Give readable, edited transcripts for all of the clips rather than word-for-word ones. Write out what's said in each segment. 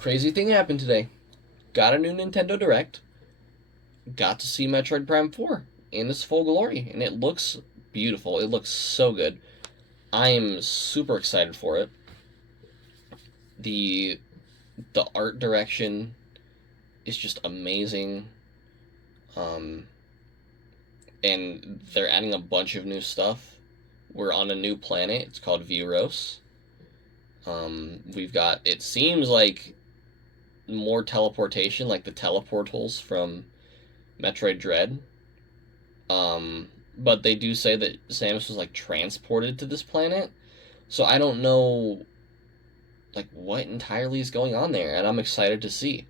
Crazy thing happened today. Got a new Nintendo Direct. Got to see Metroid Prime 4 in its full glory, and it looks beautiful. It looks so good. I am super excited for it. The the art direction is just amazing. Um, and they're adding a bunch of new stuff. We're on a new planet. It's called Vuros. We've got, it seems like, more teleportation, like the teleportals from Metroid Dread. But they do say that Samus was like transported to this planet, so I don't know like what entirely is going on there, and I'm excited to see.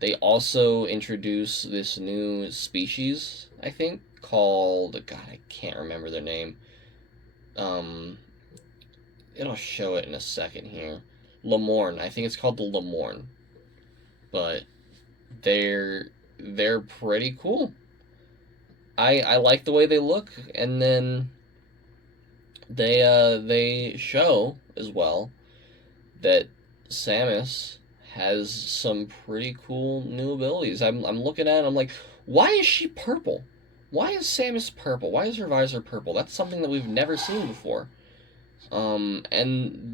They also introduce this new species, I think, called, God, I can't remember their name. Um, it'll show it in a second here. Lemorn. I think it's called the Lemorn. But they're they're pretty cool. I like the way they look, and then they show as well that Samus has some pretty cool new abilities. I'm looking at it, I'm like, why is she purple? Why is Samus purple? Why is her visor purple? That's something that we've never seen before. And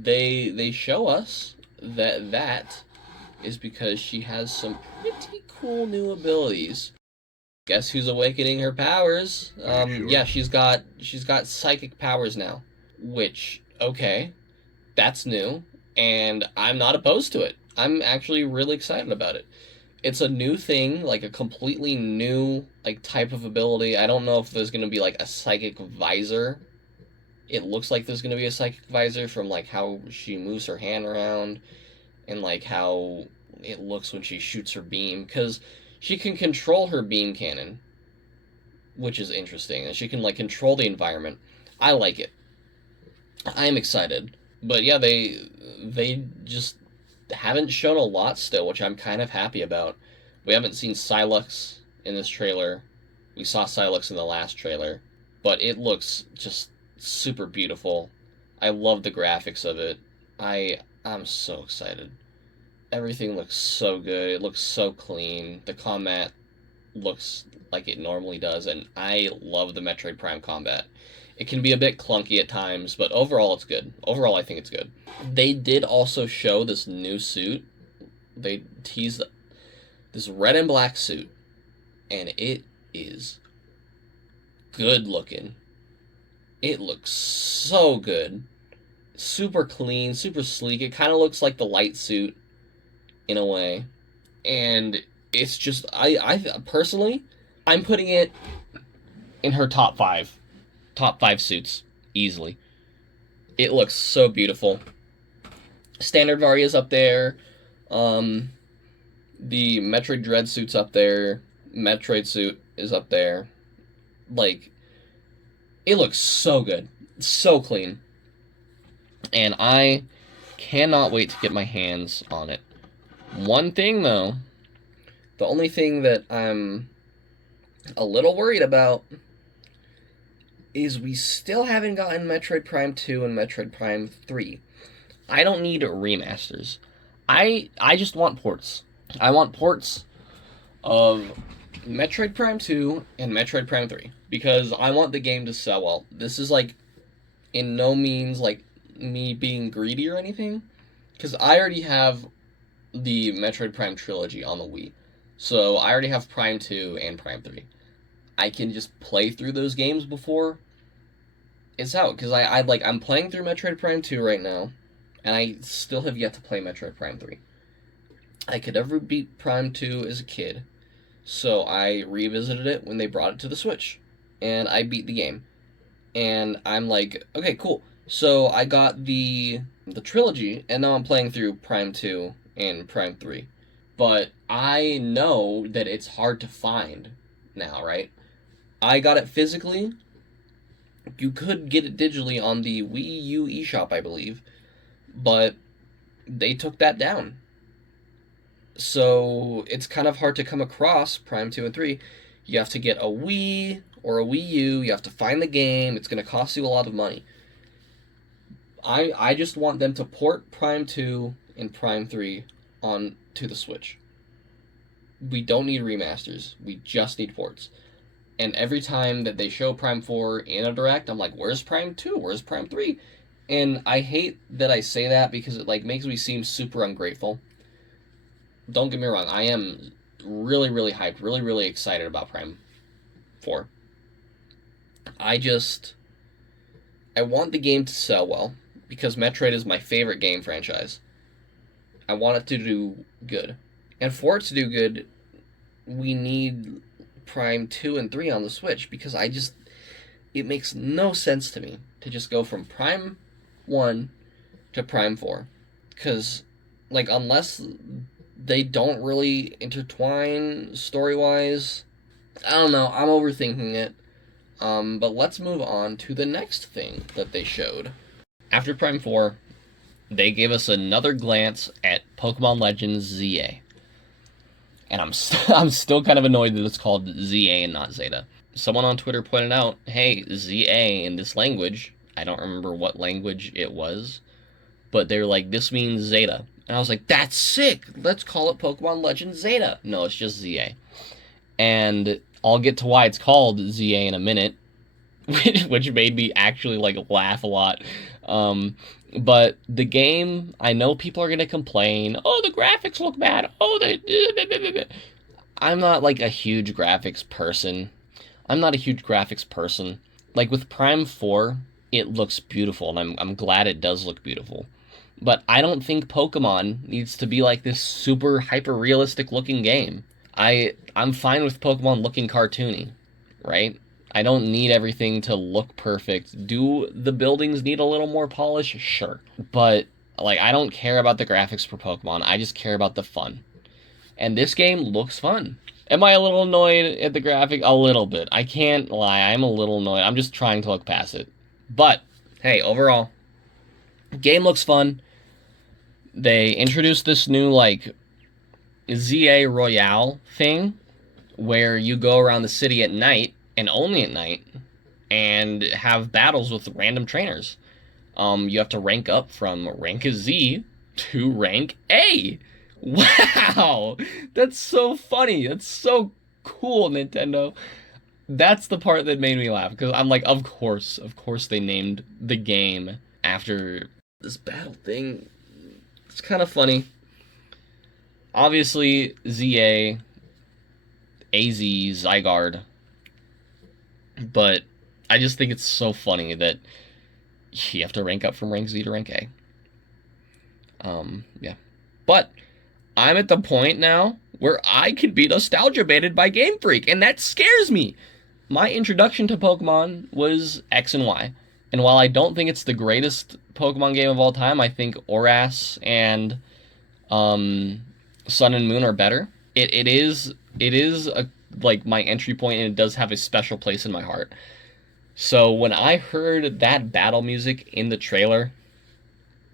they show us that is because she has some pretty cool new abilities. Guess who's awakening her powers? Sure. Yeah, she's got psychic powers now. Which, okay, that's new, and I'm not opposed to it. I'm actually really excited about it. It's a new thing, like a completely new like type of ability. I don't know if there's gonna be like a psychic visor. It looks like there's gonna be a psychic visor from like how she moves her hand around and like how it looks when she shoots her beam, because she can control her beam cannon, which is interesting, and she can like control the environment. I like it. I am excited, but yeah, they just haven't shown a lot still, which I'm kind of happy about. We haven't seen Sylux in this trailer. We saw Sylux in the last trailer, but it looks just super beautiful. I love the graphics of it. I'm so excited. Everything looks so good. It looks so clean. The combat looks like it normally does, and I love the Metroid Prime combat. It can be a bit clunky at times, but overall it's good. Overall, I think it's good. They did also show this new suit. They teased this red and black suit, and it is good looking. It looks so good. Super clean, super sleek. It kind of looks like the light suit in a way. And it's just, I personally, I'm putting it in her top five suits easily. It looks so beautiful. Standard Varia's up there. Um, the Metroid Dread suit's up there. Metroid suit is up there. Like, it looks so good, so clean, and I cannot wait to get my hands on it. One thing though, the only thing that I'm a little worried about is we still haven't gotten Metroid Prime 2 and Metroid Prime 3. I don't need remasters. I just want ports. I want ports of Metroid Prime 2 and Metroid Prime 3 because I want the game to sell well. This is like in no means like me being greedy or anything, because I already have the Metroid Prime trilogy on the Wii. So I already have Prime 2 and Prime 3. I can just play through those games before it's out, because I'm playing through Metroid Prime 2 right now, and I still have yet to play Metroid Prime 3. I could never beat Prime 2 as a kid, so I revisited it when they brought it to the Switch, and I beat the game. And I'm like, okay, cool. So I got the trilogy, and now I'm playing through Prime 2 and Prime 3. But I know that it's hard to find now, right? I got it physically. You could get it digitally on the Wii U eShop, I believe, but they took that down. So it's kind of hard to come across Prime 2 and 3. You have to get a Wii or a Wii U, you have to find the game, it's going to cost you a lot of money. I just want them to port Prime 2 and Prime 3 on to the Switch. We don't need remasters. We just need ports. And every time that they show Prime 4 in a direct, I'm like, where's Prime 2? Where's Prime 3? And I hate that I say that because it like makes me seem super ungrateful. Don't get me wrong, I am really, really hyped, really, really excited about Prime 4. I want the game to sell well because Metroid is my favorite game franchise. I want it to do good. And for it to do good, we need Prime 2 and 3 on the Switch because it makes no sense to me to just go from Prime 1 to Prime 4. Because, like, unless they don't really intertwine story-wise, I don't know, I'm overthinking it. But let's move on to the next thing that they showed. After Prime 4, they gave us another glance at Pokemon Legends ZA. And I'm still kind of annoyed that it's called ZA and not Zeta. Someone on Twitter pointed out, hey, ZA in this language, I don't remember what language it was, but they were like, this means Zeta. And I was like, that's sick! Let's call it Pokemon Legends Zeta. No, it's just ZA. And I'll get to why it's called ZA in a minute, which made me actually, like, laugh a lot. But the game, I know people are going to complain, oh, the graphics look bad, oh, I'm not, like, a huge graphics person. Like, with Prime 4, it looks beautiful, and I'm glad it does look beautiful. But I don't think Pokemon needs to be, like, this super hyper-realistic looking game. I'm fine with Pokemon looking cartoony, right? I don't need everything to look perfect. Do the buildings need a little more polish? Sure. But, like, I don't care about the graphics for Pokemon. I just care about the fun. And this game looks fun. Am I a little annoyed at the graphic? A little bit. I can't lie. I'm a little annoyed. I'm just trying to look past it. But, hey, overall, game looks fun. They introduced this new, like, ZA Royale thing where you go around the city at night, and only at night, and have battles with random trainers. You have to rank up from rank Z to rank A. Wow! That's so funny. That's so cool, Nintendo. That's the part that made me laugh, because I'm like, of course they named the game after this battle thing. It's kind of funny. Obviously, ZA, AZ, Zygarde, but I just think it's so funny that you have to rank up from rank Z to rank A. Yeah. But I'm at the point now where I can be nostalgia baited by Game Freak, and that scares me. My introduction to Pokemon was X and Y. And while I don't think it's the greatest Pokemon game of all time, I think ORAS and Sun and Moon are better. It is like my entry point, and it does have a special place in my heart. So when I heard that battle music in the trailer,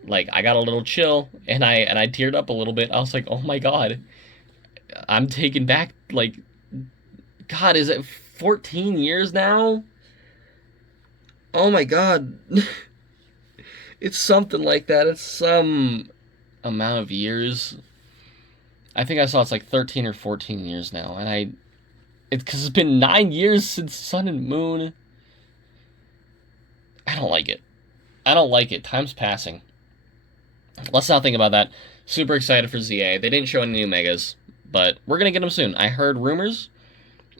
like, I got a little chill, and I teared up a little bit. I was like, oh my god, I'm taken back. Like, god, is it 14 years now? Oh my god. It's something like that. It's some amount of years. I think I saw it's like 13 or 14 years now, and it's because it's been 9 years since Sun and Moon. I don't like it. Time's passing. Let's not think about that. Super excited for ZA. They didn't show any new megas, but we're going to get them soon. I heard rumors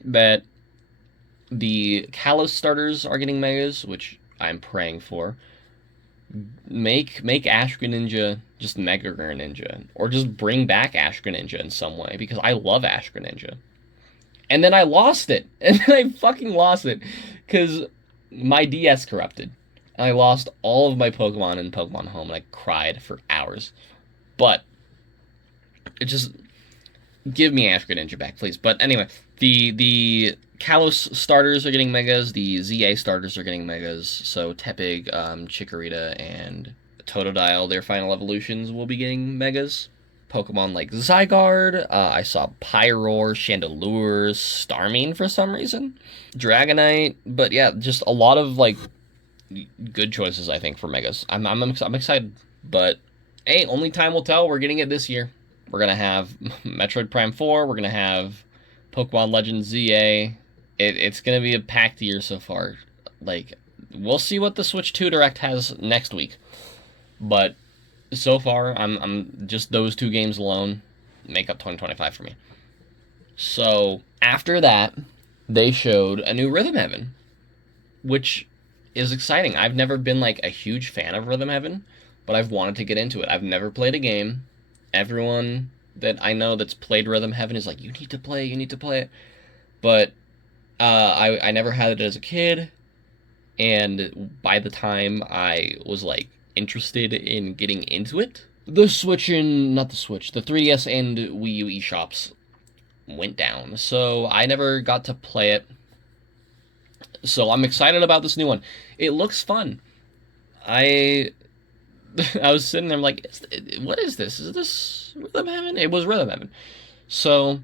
that the Kalos starters are getting megas, which I'm praying for. Make Ash Greninja just Mega Greninja, or just bring back Ash Greninja in some way, because I love Ash Greninja. And then I lost it. And then I fucking lost it, because my DS corrupted. And I lost all of my Pokemon in Pokemon Home, and I cried for hours. But it just, give me Ash Greninja back, please. But anyway, the Kalos starters are getting megas, the ZA starters are getting megas, so Tepig, Chikorita, and Totodile, their final evolutions, will be getting megas. Pokemon like Zygarde, I saw Pyroar, Chandelure, Starmie for some reason, Dragonite, but yeah, just a lot of, like, good choices, I think, for megas. I'm excited, but hey, only time will tell. We're getting it this year. We're gonna have Metroid Prime 4. We're gonna have Pokemon Legends ZA. It's gonna be a packed year so far. Like, we'll see what the Switch 2 Direct has next week. But so far, I'm just those two games alone make up 2025 for me. So after that, they showed a new Rhythm Heaven, which is exciting. I've never been like a huge fan of Rhythm Heaven, but I've wanted to get into it. I've never played a game. Everyone that I know that's played Rhythm Heaven is like, you need to play it. But I never had it as a kid, and by the time I was like interested in getting into it, the Switch and not the Switch, the 3DS and Wii U eShops went down, so I never got to play it. So I'm excited about this new one. It looks fun. I I was sitting there like, what is this? Is this Rhythm Heaven? It was Rhythm Heaven. So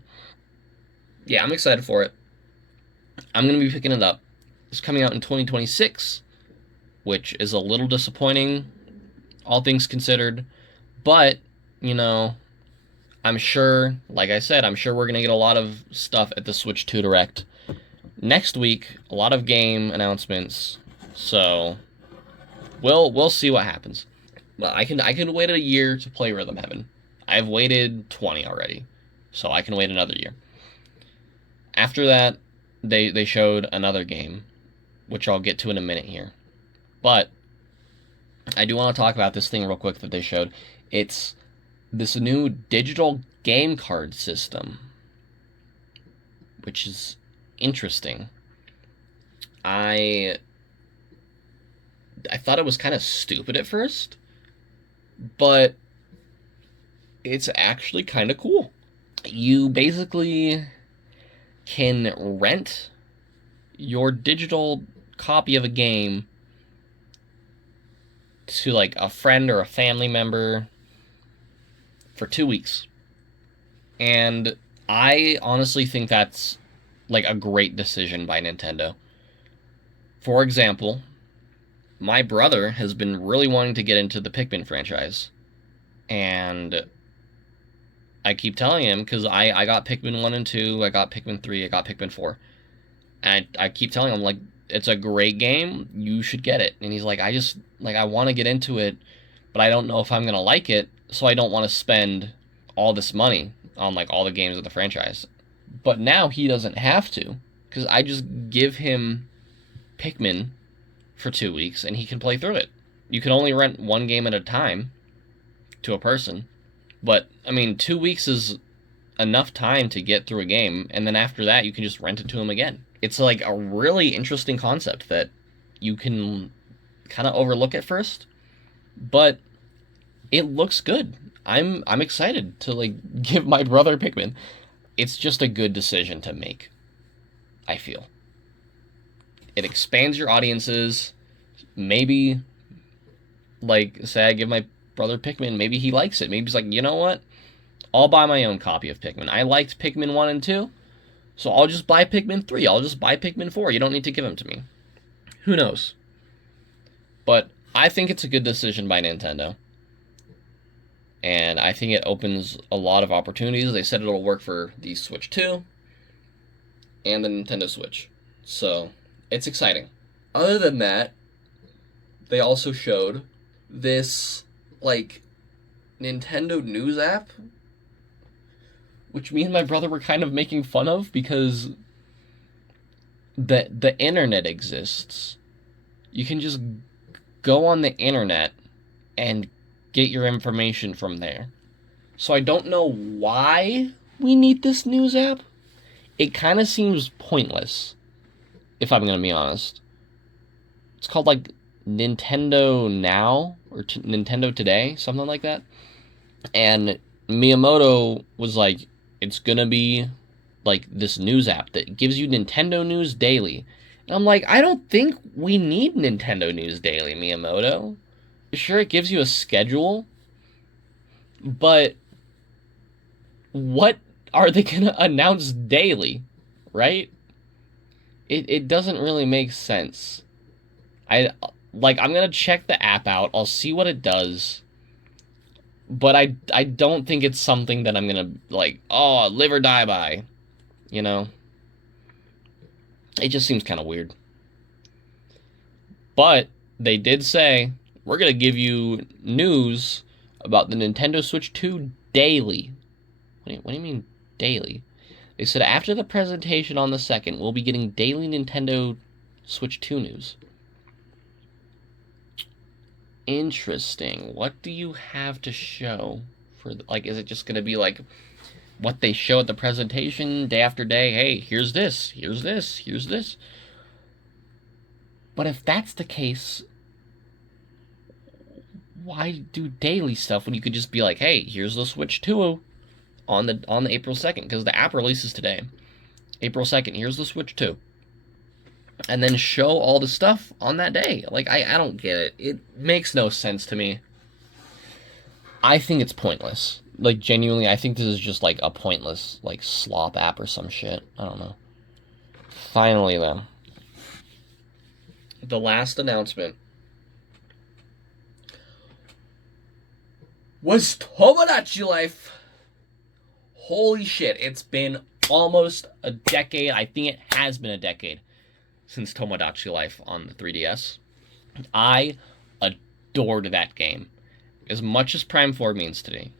yeah, I'm excited for it. I'm gonna be picking it up. It's coming out in 2026, which is a little disappointing, all things considered. But, you know, I'm sure, like I said, I'm sure we're going to get a lot of stuff at the Switch 2 Direct. Next week, a lot of game announcements. So, we'll see what happens. But I can wait a year to play Rhythm Heaven. I've waited 20 already. So I can wait another year. After that, they showed another game, which I'll get to in a minute here. But I do want to talk about this thing real quick that they showed. It's this new digital game card system, which is interesting. I thought it was kind of stupid at first, but it's actually kind of cool. You basically can rent your digital copy of a game to like a friend or a family member for 2 weeks. And I honestly think that's like a great decision by Nintendo. For example, my brother has been really wanting to get into the Pikmin franchise. And I keep telling him, because I got Pikmin 1 and 2, I got Pikmin 3, I got Pikmin 4. And I keep telling him, like, it's a great game, you should get it. And he's like, I want to get into it, but I don't know if I'm going to like it, so I don't want to spend all this money on, like, all the games of the franchise. But now he doesn't have to, because I just give him Pikmin for 2 weeks, and he can play through it. You can only rent one game at a time to a person. But, I mean, 2 weeks is enough time to get through a game, and then after that, you can just rent it to him again. It's like a really interesting concept that you can kind of overlook at first, but it looks good. I'm excited to like give my brother Pikmin. It's just a good decision to make, I feel. It expands your audiences. Maybe, like, say I give my brother Pikmin, maybe he likes it. Maybe he's like, you know what? I'll buy my own copy of Pikmin. I liked Pikmin 1 and 2, so I'll just buy Pikmin 3. I'll just buy Pikmin 4. You don't need to give them to me. Who knows? But I think it's a good decision by Nintendo. And I think it opens a lot of opportunities. They said it'll work for the Switch 2 and the Nintendo Switch. So, it's exciting. Other than that, they also showed this, like, Nintendo News app, which me and my brother were kind of making fun of because the internet exists. You can just go on the internet and get your information from there. So I don't know why we need this news app. It kind of seems pointless, if I'm going to be honest. It's called like Nintendo Now or Nintendo Today, something like that. And Miyamoto was like, it's going to be like this news app that gives you Nintendo news daily. And I'm like, I don't think we need Nintendo news daily, Miyamoto. Sure, it gives you a schedule, but what are they going to announce daily, right? It doesn't really make sense. I'm going to check the app out. I'll see what it does. But I don't think it's something that I'm gonna like, oh, live or die by. You know? It just seems kind of weird. But they did say, we're gonna give you news about the Nintendo Switch 2 daily. What do you mean daily? They said after the presentation on the 2nd, we'll be getting daily Nintendo Switch 2 news. Interesting. What do you have to show for like? Is it just gonna be like what they show at the presentation day after day? Hey, here's this, here's this, here's this. But if that's the case, why do daily stuff when you could just be like, hey, here's the Switch 2 on the April 2nd, because the app releases today. April 2nd, here's the Switch 2. And then show all the stuff on that day. Like, I don't get it. It makes no sense to me. I think it's pointless. Like, genuinely, I think this is just, like, a pointless, like, slop app or some shit. I don't know. Finally, though. The last announcement was Tomodachi Life. Holy shit, it's been almost a decade. I think it has been a decade since Tomodachi Life on the 3DS. I adored that game. As much as Prime 4 means to me,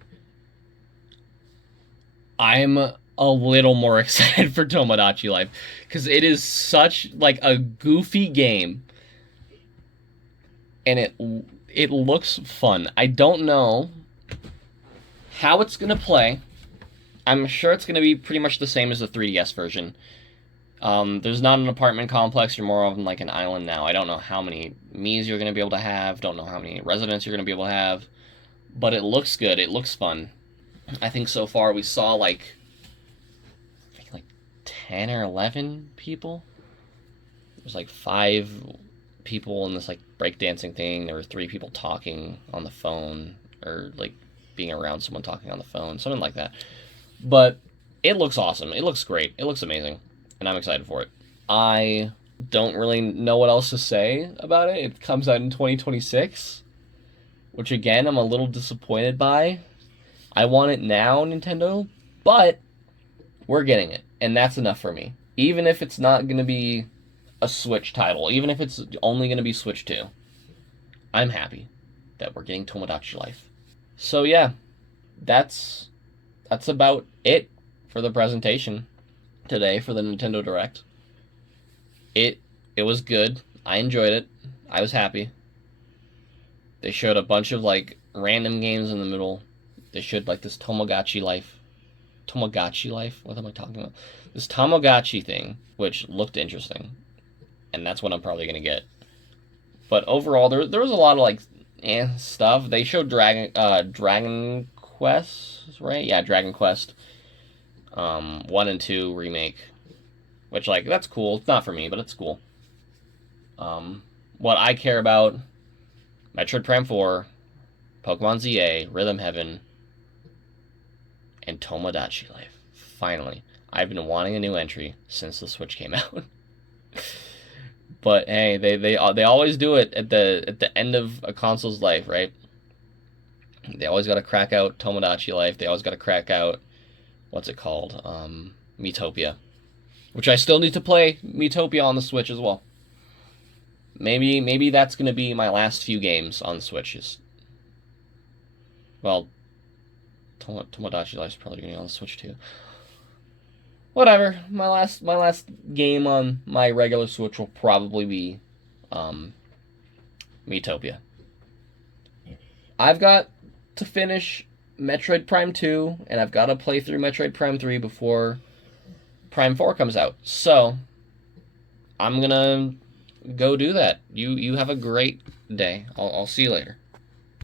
I'm a little more excited for Tomodachi Life because it is such like a goofy game, and it looks fun. I don't know how it's gonna play. I'm sure it's gonna be pretty much the same as the 3DS version. There's not an apartment complex. You're more of like an island now. I don't know how many Miis you're gonna be able to have. Don't know how many residents you're gonna be able to have. But it looks good. It looks fun. I think so far we saw like 10 or 11 people. There's like 5 people in this like breakdancing thing. There were 3 people talking on the phone or like being around someone talking on the phone, something like that. But it looks awesome. It looks great. It looks amazing. And I'm excited for it. I don't really know what else to say about it. It comes out in 2026, which again, I'm a little disappointed by. I want it now, Nintendo, but we're getting it, and that's enough for me. Even if it's not going to be a Switch title, even if it's only going to be Switch 2, I'm happy that we're getting Tomodachi Life. So yeah, that's about it for the presentation today for the Nintendo Direct. It was good. I enjoyed it. I was happy. They showed a bunch of like random games in the middle. They showed like this Tomodachi Life. Tomodachi Life? What am I talking about? This Tamagotchi thing, which looked interesting. And that's what I'm probably going to get. But overall, there was a lot of like stuff. They showed Dragon Quest, right? Yeah, Dragon Quest 1 and 2 remake. Which, like, that's cool. It's not for me, but it's cool. What I care about, Metroid Prime 4, Pokemon ZA, Rhythm Heaven, and Tomodachi Life. Finally. I've been wanting a new entry since the Switch came out. But hey, they always do it at the end of a console's life, right? They always got to crack out Tomodachi Life. They always got to crack out, what's it called? Miitopia. Which I still need to play Miitopia on the Switch as well. Maybe that's going to be my last few games on the Switch. Well, Tomodachi Life's probably going to be on the Switch too. Whatever. My last game on my regular Switch will probably be Miitopia. I've got to finish Metroid Prime 2, and I've got to play through Metroid Prime 3 before Prime 4 comes out. So, I'm gonna go do that. You have a great day. I'll see you later.